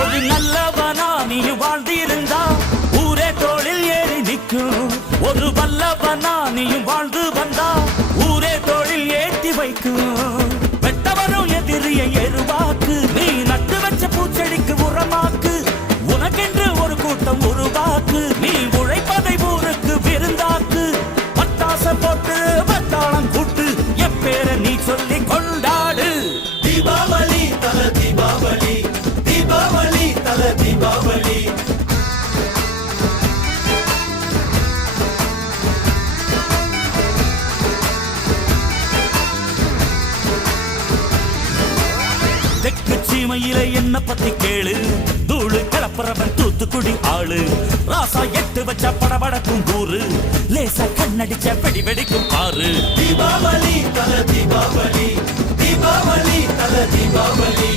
ஒரு நல்லவனா நீ வாழ்ந்திருந்தா ஊரே தோளில் ஏறி நிற்கும். ஒரு வல்லவனா நீயும் வாழ்ந்து வந்தா ஊரே தோளில் ஏற்றி வைக்கும். வெட்டவரும் எதிரியை எருவாக்கு, நீ நட்டு வச்ச பூச்செடிக்கு உரமாக்கு. உனக்கென்று ஒரு கூட்டம் உருவாக்கு, நீ உழைப்பதை ஊருக்கு விருந்தாக்கு. பட்டாச போட்டு பட்டாளம் கூட்டு எப்பேர நீ சொல்லி கொண்டாடு. தீபாவளி தல தீபாவளி, தீபாவளி தல தீபாவளி. தெற்கு சீமையில என்ன பத்தி கேளு, தூளு கிளப்புறவன் தூத்துக்குடி ஆளு. ராசா எட்டு வச்ச படபடக்கும் கூறு, லேசா கண்ணடிச்ச வெடி வெடிக்கும் பாரு. தீபாவளி தல தீபாவளி, தீபாவளி தல தீபாவளி.